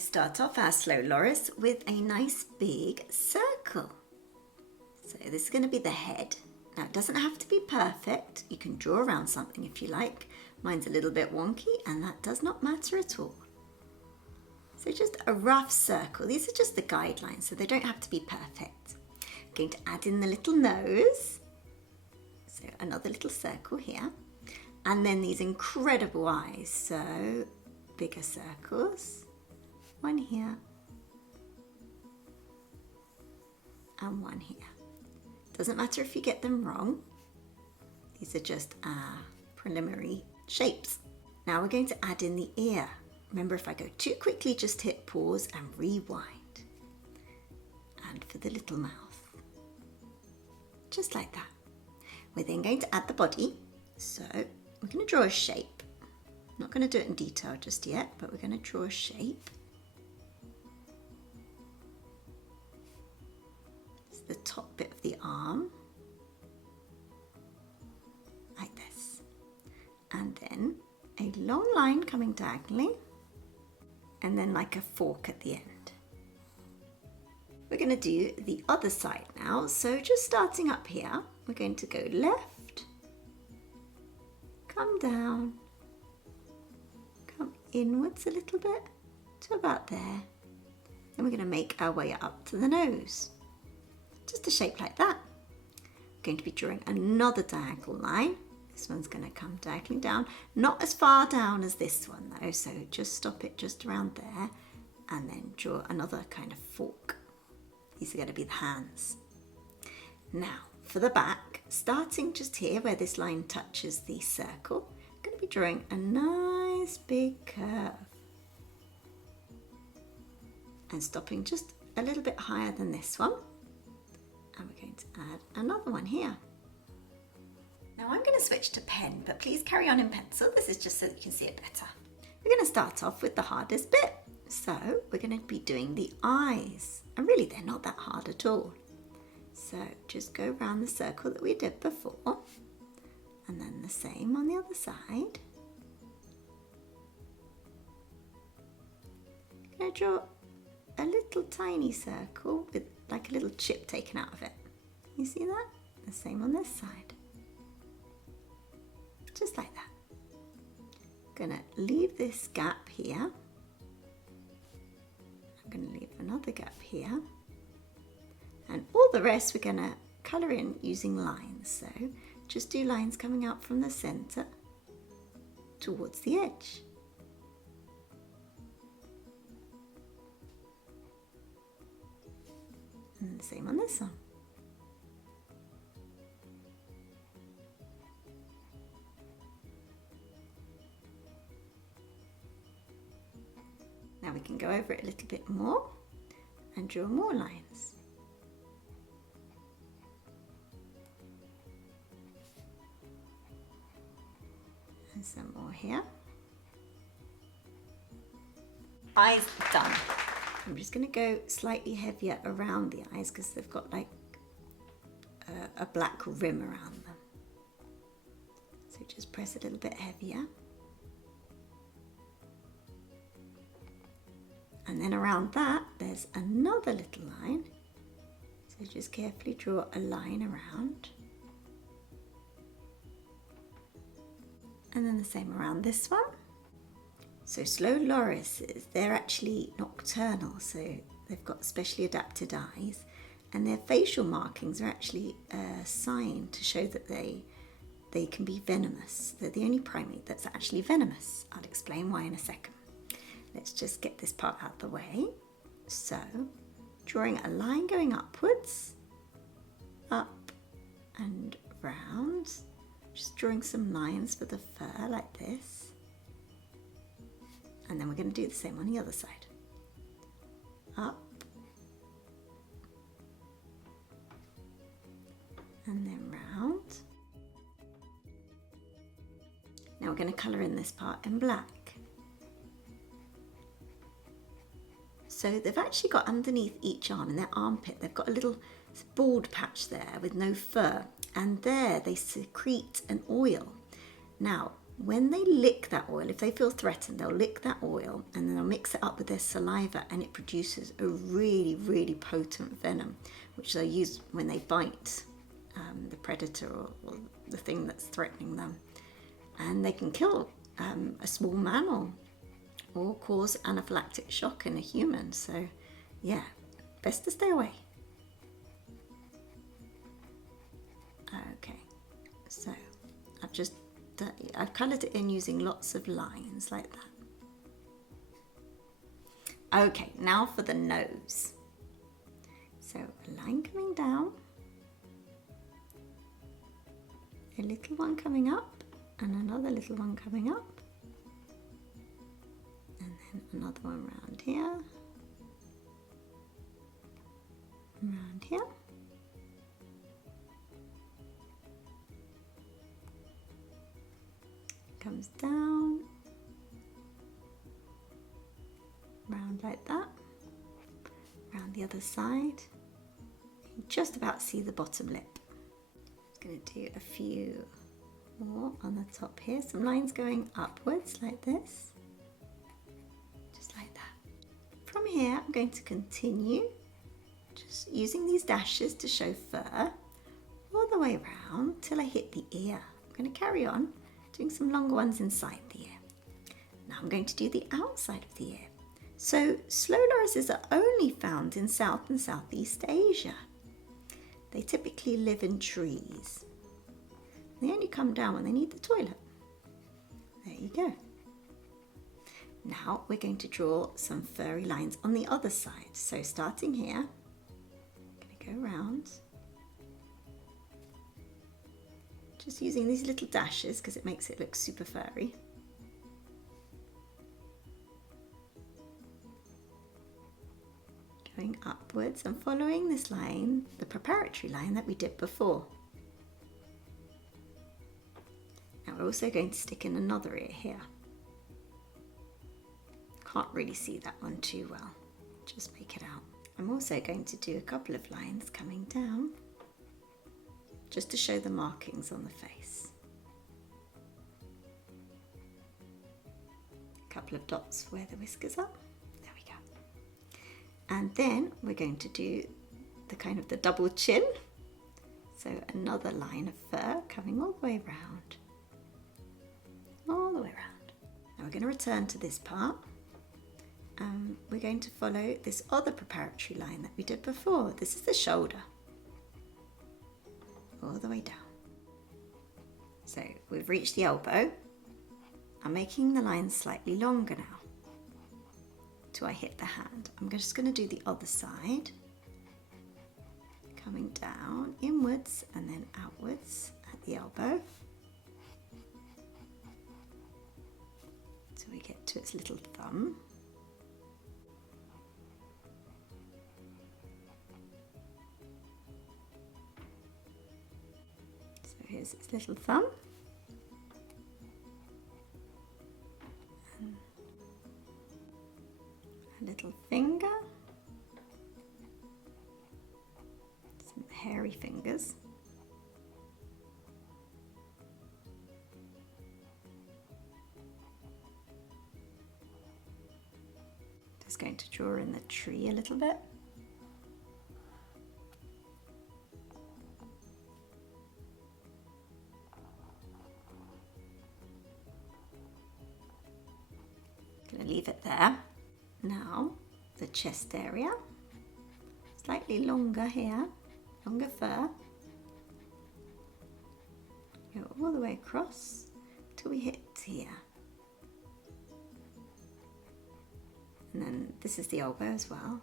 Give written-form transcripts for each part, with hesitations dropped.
to start off our slow loris with a nice big circle. So this is going to be the head. Now it doesn't have to be perfect. You can draw around something if you like. Mine's a little bit wonky and that does not matter at all. So just a rough circle. These are just the guidelines, so they don't have to be perfect. I'm going to add in the little nose. So another little circle here. And then these incredible eyes. So bigger circles. One here. And one here. Doesn't matter if you get them wrong. These are just our preliminary shapes. Now we're going to add in the ear. Remember, if I go too quickly, just hit pause and rewind. And for the little mouth. Just like that. We're then going to add the body. So we're going to draw a shape. I'm not going to do it in detail just yet, but we're going to draw a shape. It's the top bit of the arm. Like this. And then a long line coming diagonally. And then like a fork at the end. We're going to do the other side now. So just starting up here, we're going to go left, come down, come inwards a little bit to about there. Then we're going to make our way up to the nose. Just a shape like that. We're going to be drawing another diagonal line. This one's going to come diagonally down, not as far down as this one though, so just stop it just around there and then draw another kind of fork. These are going to be the hands. Now for the back, starting just here where this line touches the circle, I'm going to be drawing a nice big curve and stopping just a little bit higher than this one, and we're going to add another one here. Now I'm going to switch to pen, but please carry on in pencil. This is just so that you can see it better. We're going to start off with the hardest bit. So we're going to be doing the eyes. And really they're not that hard at all. So just go around the circle that we did before. And then the same on the other side. I'm going to draw a little tiny circle with like a little chip taken out of it. You see that? The same on this side. Just like that. Gonna leave this gap here. I'm gonna leave another gap here. And all the rest we're gonna colour in using lines. So just do lines coming out from the centre towards the edge. And the same on this one. Now we can go over it a little bit more and draw more lines. And some more here. Eyes done. I'm just going to go slightly heavier around the eyes because they've got like a black rim around them. So just press a little bit heavier. And then around that, there's another little line. So just carefully draw a line around. And then the same around this one. So slow lorises, they're actually nocturnal, so they've got specially adapted eyes. And their facial markings are actually a sign to show that they can be venomous. They're the only primate that's actually venomous. I'll explain why in a second. Let's just get this part out of the way. So, drawing a line going upwards, up and round. Just drawing some lines for the fur like this. And then we're going to do the same on the other side. Up. And then round. Now we're going to colour in this part in black. So they've actually got underneath each arm, in their armpit, they've got a little bald patch there with no fur. And there they secrete an oil. Now, when they lick that oil, if they feel threatened, they'll lick that oil and then they'll mix it up with their saliva, and it produces a really, really potent venom, which they'll use when they bite the predator or the thing that's threatening them. And they can kill a small mammal or cause anaphylactic shock in a human. So yeah, best to stay away. Okay, so I've coloured it in using lots of lines like that. Okay, now for the nose. So a line coming down, a little one coming up, and another little one coming up, and then another one round here, round here. Comes down, round like that, round the other side. You just about see the bottom lip. Just going to do a few more on the top here. Some lines going upwards like this, just like that. From here I'm going to continue just using these dashes to show fur all the way around till I hit the ear. I'm going to carry on doing some longer ones inside the ear. Now I'm going to do the outside of the ear. So slow lorises are only found in South and Southeast Asia. They typically live in trees. They only come down when they need the toilet. There you go. Now we're going to draw some furry lines on the other side. So starting here, I'm going to go around. Just using these little dashes because it makes it look super furry. Going upwards and following this line, the preparatory line that we did before. Now we're also going to stick in another ear here. Can't really see that one too well, just make it out. I'm also going to do a couple of lines coming down, just to show the markings on the face. A couple of dots where the whiskers are. There we go. And then we're going to do the kind of the double chin. So another line of fur coming all the way around. All the way around. Now we're going to return to this part. We're going to follow this other preparatory line that we did before. This is the shoulder. All the way down. So we've reached the elbow. I'm making the line slightly longer now till I hit the hand. I'm just going to do the other side, coming down inwards and then outwards at the elbow till we get to its little thumb. Here's its little thumb. And a little finger. Some hairy fingers. Just going to draw in the tree a little bit. Going to leave it there. Now the chest area, slightly longer here, longer fur. Go all the way across till we hit here. And then this is the elbow as well,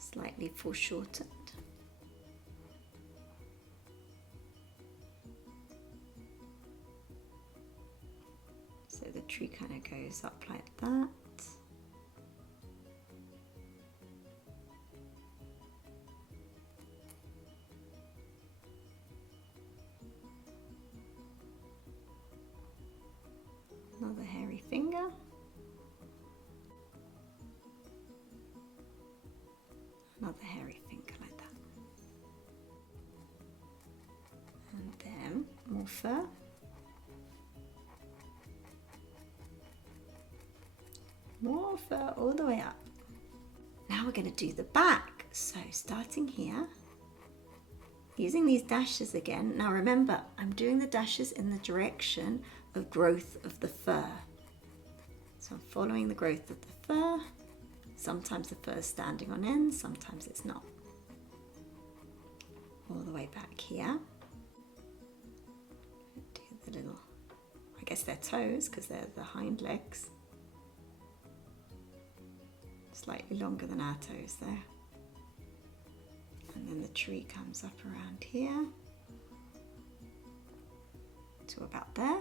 slightly foreshortened. So the tree kind of goes up like that. Another hairy finger. Another hairy finger like that. And then more fur. more fur all the way up. Now we're going to do the back. So starting here, using these dashes again. Now remember, I'm doing the dashes in the direction of growth of the fur. So I'm following the growth of the fur. Sometimes the fur is standing on end, sometimes it's not. All the way back here. Do the little, I guess they're toes because they're the hind legs. Slightly longer than our toes there. And then the tree comes up around here to about there.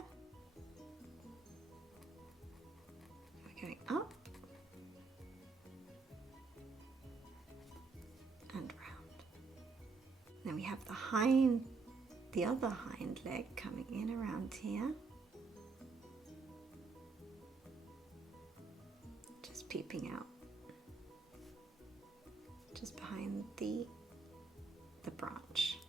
We're going up and round. Then we have the other hind leg coming in around here. Just peeping out. Just behind the branch.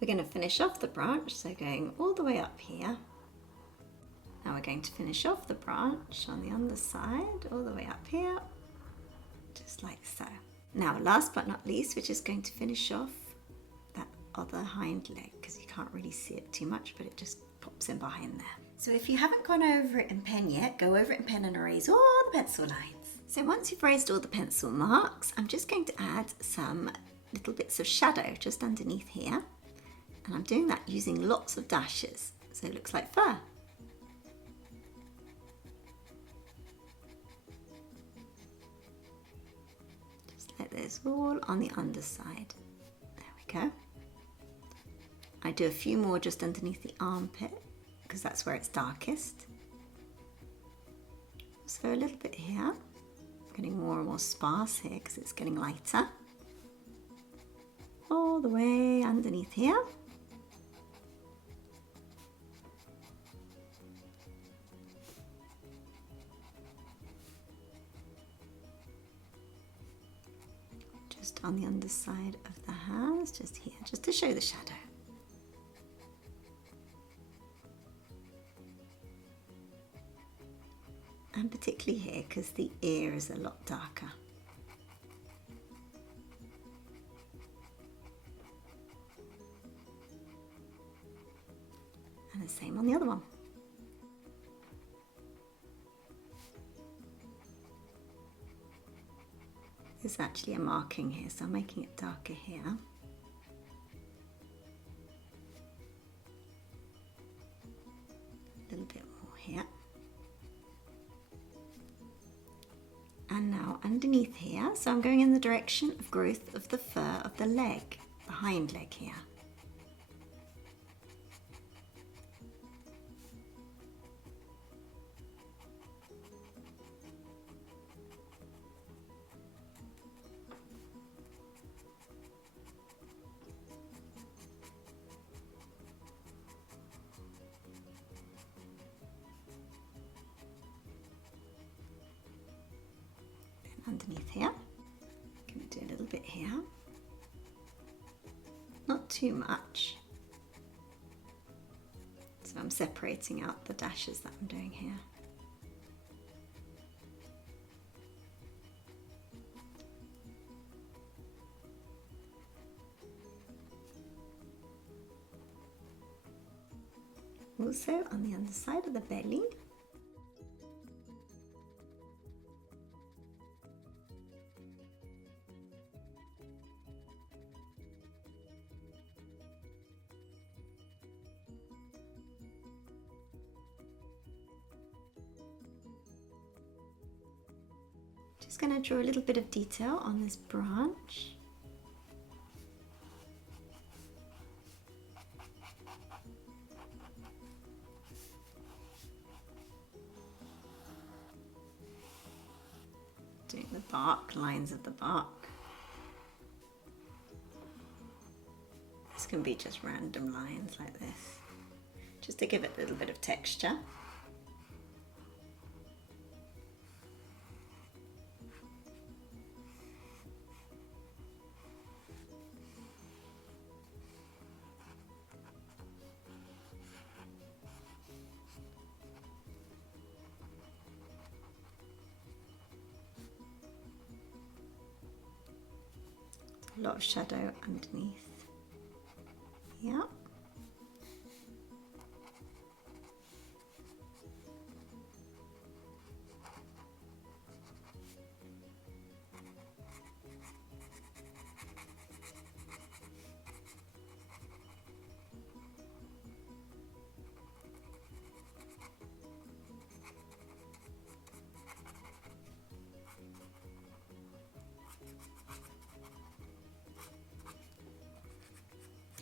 We're going to finish off the branch, so going all the way up here. Now we're going to finish off the branch on the underside, all the way up here, just like so. Now last but not least, we're just going to finish off that other hind leg, because you can't really see it too much, but it just pops in behind there. So if you haven't gone over it in pen yet, go over it in pen and erase all the pencil lines. So once you've erased all the pencil marks, I'm just going to add some little bits of shadow just underneath here. And I'm doing that using lots of dashes, so it looks like fur. Just like this, all on the underside. There we go. I do a few more just underneath the armpit, because that's where it's darkest. So a little bit here. I'm getting more and more sparse here because it's getting lighter. All the way underneath here. Just on the underside of the hands, just here, just to show the shadow. And particularly here, because the ear is a lot darker. And the same on the other one. There's actually a marking here, so I'm making it darker here. A little bit more here. And now underneath here, so I'm going in the direction of growth of the fur of the leg, the hind leg here. Underneath here, I'm going to do a little bit here, not too much, so I'm separating out the dashes that I'm doing here. Also on the underside of the belly. Just going to draw a little bit of detail on this branch. Doing the bark, lines of the bark. This can be just random lines like this, just to give it a little bit of texture. lot of shadow underneath. Yeah.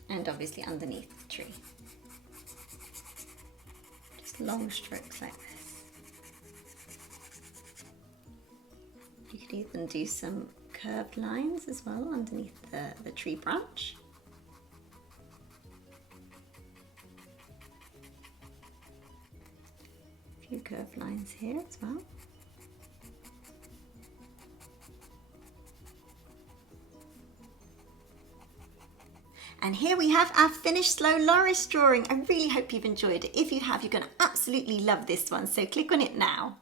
And obviously underneath the tree. Just long strokes like this. You could even do some curved lines as well underneath the tree branch. A few curved lines here as well. And here we have our finished slow loris drawing. I really hope you've enjoyed it. If you have, you're going to absolutely love this one. So click on it now.